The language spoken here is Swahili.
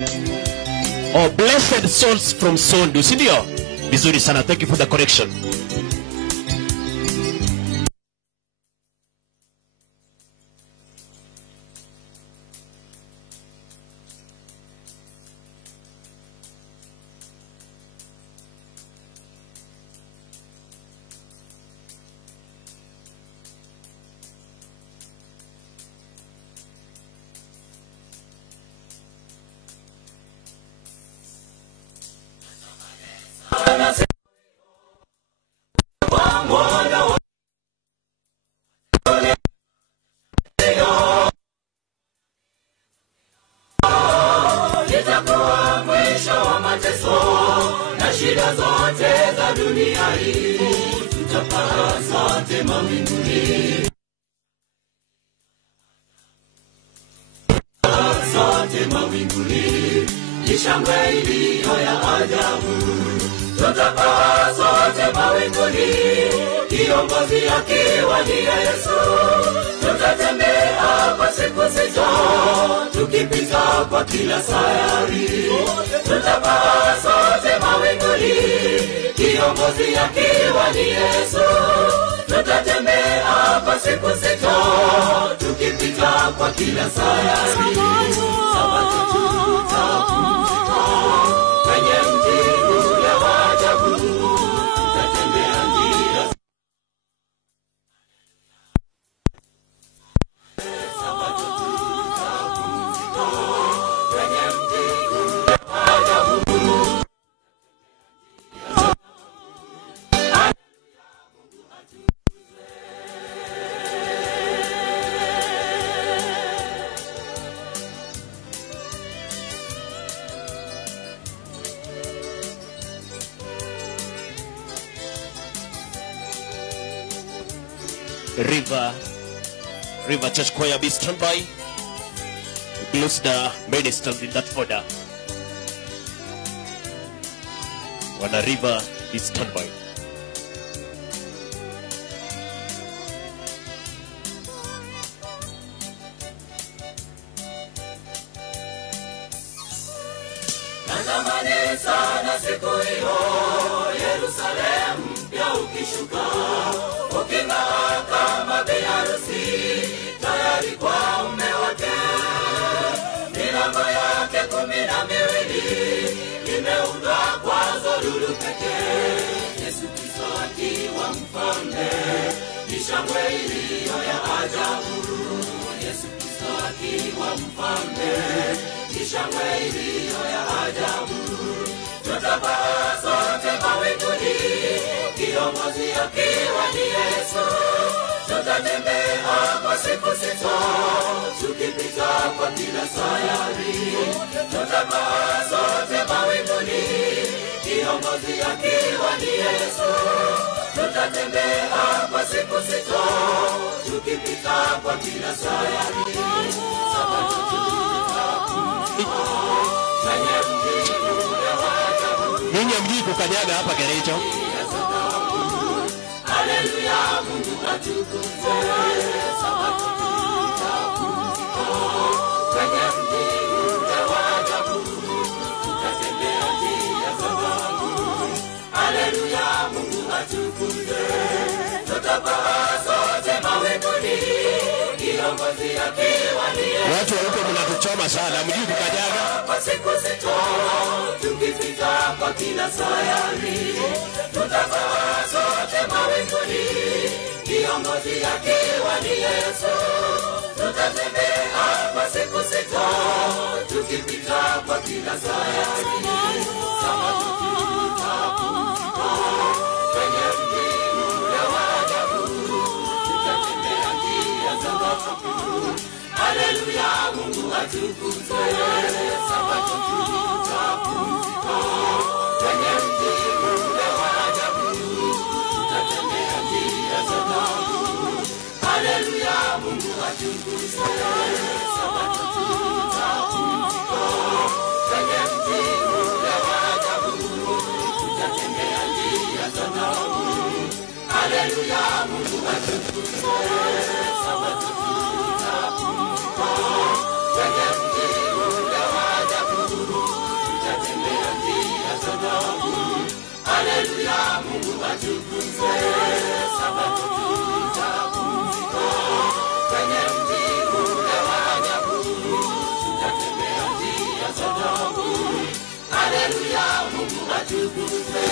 Oh, blessed souls from Sondu. Sindio? Vizuri sana. Thank you for the correction. River Church Choir, be stand by. Close the ministers in that order. Wana River, be stand by. Natamani sana siku hiyo Yerusalemu mpya ukishuka, uking'aa kama bi harusi tayari kwa mume wake. Milango yake 12 imeundwa kwa lulu pekee. Yesu Kristo akiwa mfalme, ni shangwe iliyo ya ajabu. Yesu Kristo akiwa mfalme, ni shangwe iliyo ya ajabu. Tutapaa sote mawinguni, kiongozi akiwa ni Yesu. Tutatembea kwa siku 6, tukipita kwa kila sayari. Tutapaa sote mawinguni, kiongozi akiwa ni Yesu. Tutatembea kwa siku 6, tukipita kwa kila sayari. Sabato kwenye mji ule wa ajabu. Ninyi mji kukanyaga hapa Kericho. Haleluya, Mungu atukuzwe. Sabato kwenye mji ule wa ajabu. Tutatembea njia za Mungu. Haleluya, Mungu atukuzwe. Tutapaa sote mawinguni, kiongozi akiwa ni Yesu. Watu huko mnatuchoma sana, mji kukanyaga. Kwa siku 6, tukipita kwa kila sayari. Tutapaa sote mawinguni, kiongozi akiwa ni Yesu. Tutatembea kwa siku 6, tukipita kwa kila sayari. Sabato tutapumzika kwenye mji ule wa ajabu. Tutatembea njia za Mungu. Haleluya, Mungu atukuzwe. Sabato tutapumzika kwenye mji ule wa ajabu. Tutatembea njia za Mungu. Haleluya, Mungu atukuzwe. Sabato tutapumzika kwenye mji ule wa ajabu. Tutatembea njia za Mungu. Haleluya, Mungu atukuzwe. Sabato tutapumzika kwenye mji ule wa ajabu. atukuzwe, sabato tutapumzika kwenye mji ule wa ajabu, tutatembea njia za dhahabu. Haleluya, Mungu atukuzwe.